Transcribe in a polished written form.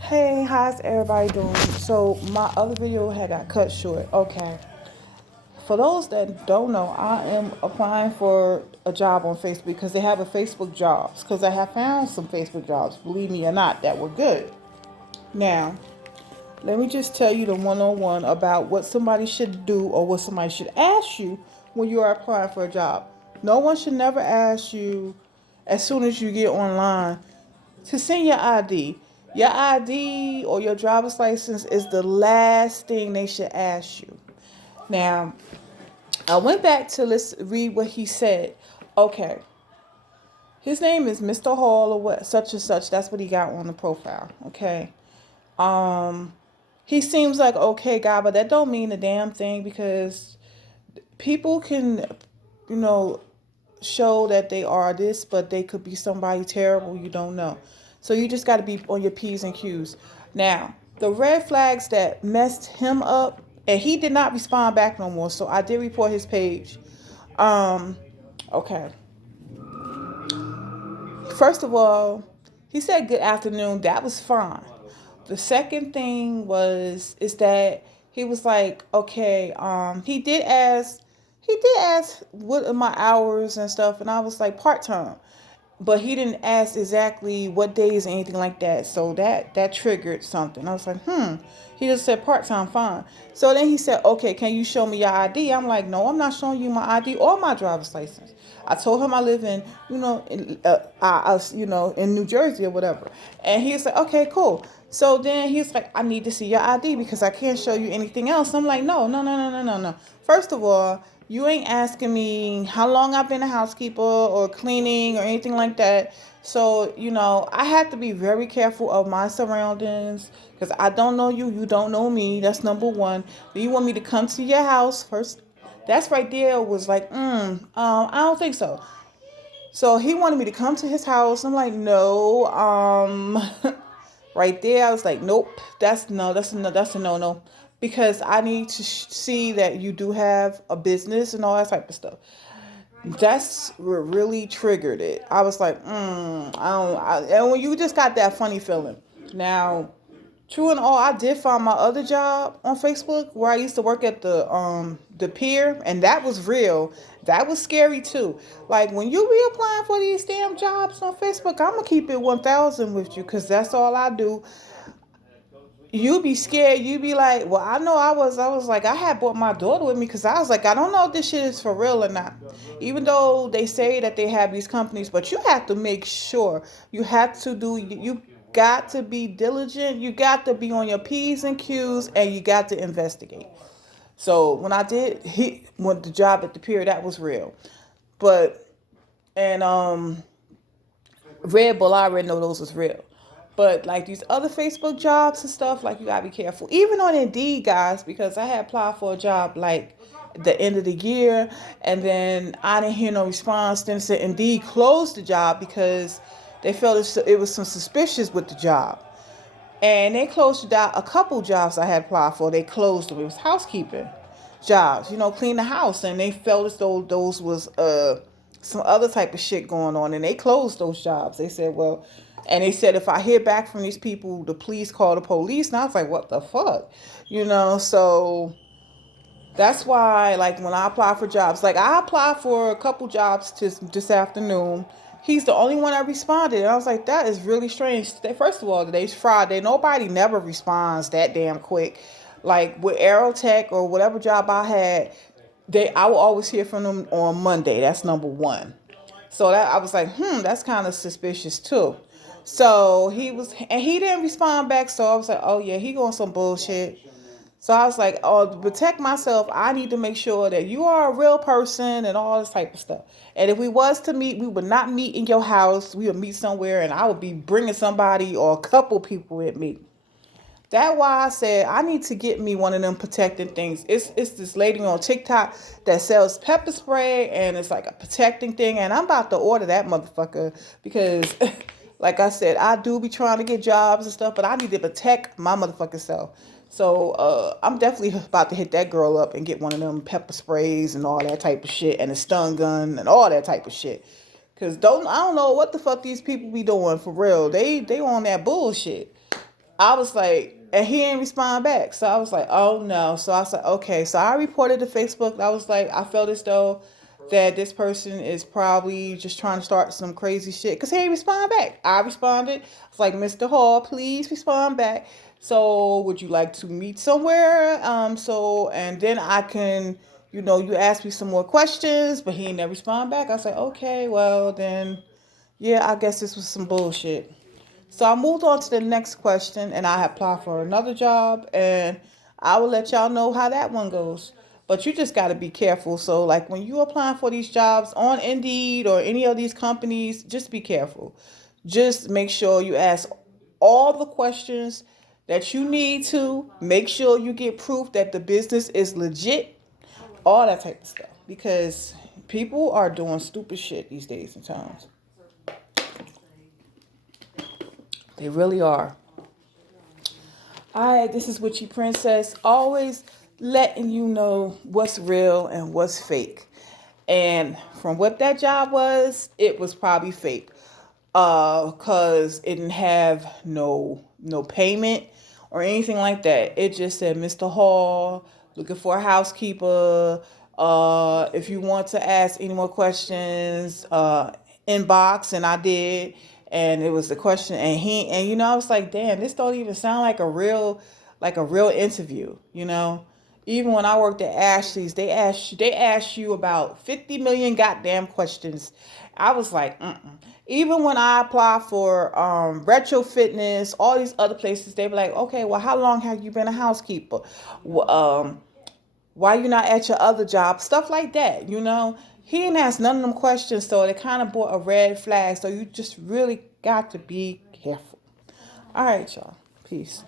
Hey, how's everybody doing? So my other video had got cut short. Okay. For those that don't know, I am applying for a job on Facebook because they have a Facebook jobs. Because I have found some Facebook jobs, believe me or not, that were good. Now, let me just tell you the 101 about what somebody should do or what somebody should ask you when you are applying for a job. No one should never ask you as soon as you get online to send your ID. Your ID or your driver's license is the last thing they should ask you. Now, I went back to let's read what he said. Okay. His name is Mr. Hall or what such and such. That's what he got on the profile. Okay. Um he seems like okay guy, but that don't mean a damn thing because people can, you know, show that they are this, but they could be somebody terrible you don't know. So you just got to be on your P's and Q's. Now, the red flags that messed him up, and he did not respond back no more. So I did report his page. Um, okay. First of all, he said good afternoon. That was fine. The second thing is that he was like, okay, he did ask what are my hours and stuff, and I was like part time, but he didn't ask exactly what days or anything like that. So that triggered something. I was like, He just said part time, fine. So then he said, okay, can you show me your ID? I'm like, no, I'm not showing you my ID or my driver's license. I told him I live in, in New Jersey or whatever. And he was like, okay, cool. So then he's like, I need to see your ID because I can't show you anything else. I'm like, no, no, no, no, no, no, no. First of all, you ain't asking me how long I've been a housekeeper or cleaning or anything like that. So, I have to be very careful of my surroundings because I don't know you. You don't know me. That's number one. Do you want me to come to your house first? That's right there was like, I don't think so. So he wanted me to come to his house. I'm like, no. Right there, I was like, nope. That's a no no, because I need to see that you do have a business and all that type of stuff. That's what really triggered it. I was like, and when you just got that funny feeling. Now, true and all, I did find my other job on Facebook where I used to work at the pier, and that was real. That was scary too. Like when you be applying for these damn jobs on Facebook, I'm gonna keep it 1,000 with you because that's all I do. You be scared. You be like, well, I know I was like, I had brought my daughter with me because I was like, I don't know if this shit is for real or not. Even though they say that they have these companies, but you have to make sure. You have to you got to be diligent. You got to be on your P's and Q's, and you got to investigate. So when I did went the job at the pier, that was real. But and Red Bull, I already know those was real. But like these other Facebook jobs and stuff, like you gotta be careful. Even on Indeed, guys, because I had applied for a job like the end of the year, and then I didn't hear no response. Then said Indeed closed the job because they felt it was some suspicious with the job, and they closed down a couple jobs I had applied for. They closed them. It was housekeeping jobs, clean the house, and they felt as though those was some other type of shit going on, and they closed those jobs. They said, well, and they said if I hear back from these people, to please call the police. And I was like, what the fuck, So that's why, like, when I apply for jobs, like I applied for a couple jobs this afternoon. He's the only one that responded. And I was like, that is really strange. First of all, today's Friday. Nobody never responds that damn quick. Like with Aerotech or whatever job I had, I will always hear from them on Monday. That's number one. So that I was like, that's kind of suspicious too. So he didn't respond back. So I was like, oh yeah, he going some bullshit. So I was like, oh, to protect myself, I need to make sure that you are a real person and all this type of stuff. And if we was to meet, we would not meet in your house. We would meet somewhere, and I would be bringing somebody or a couple people with me. That's why I said I need to get me one of them protecting things. It's this lady on TikTok that sells pepper spray, and it's like a protecting thing, and I'm about to order that motherfucker because like I said, I do be trying to get jobs and stuff, but I need to protect my motherfucking self. So I'm definitely about to hit that girl up and get one of them pepper sprays and all that type of shit, and a stun gun and all that type of shit. Cause I don't know what the fuck these people be doing for real. They on that bullshit. I was like, and he didn't respond back. So I was like, oh no. So I was like, okay. So I reported to Facebook. I was like, I felt as though that this person is probably just trying to start some crazy shit because he didn't respond back. I responded. I was like, Mr. Hall, please respond back. So would you like to meet somewhere? And then I can, you ask me some more questions, but he didn't never respond back. I was like, okay, well then, yeah, I guess this was some bullshit. So I moved on to the next question and I applied for another job and I will let y'all know how that one goes. But you just got to be careful. So like when you applying for these jobs on Indeed or any of these companies, just be careful. Just make sure you ask all the questions that you need to. Make sure you get proof that the business is legit. All that type of stuff. Because people are doing stupid shit these days and times. They really are. All right, this is Witchy Princess, always letting you know what's real and what's fake. And from what that job was, it was probably fake. Cause it didn't have no payment or anything like that. It just said Mr. Hall looking for a housekeeper. If you want to ask any more questions, inbox, and I did, and it was the question, and I was like, damn, this don't even sound like a real interview, Even when I worked at Ashley's, they asked you about 50 million goddamn questions. I was like, mm-mm. Even when I applied for Retro Fitness, all these other places, they were like, okay, well, how long have you been a housekeeper? Why you not at your other job? Stuff like that. He didn't ask none of them questions, so it kind of brought a red flag. So you just really got to be careful. All right, y'all. Peace.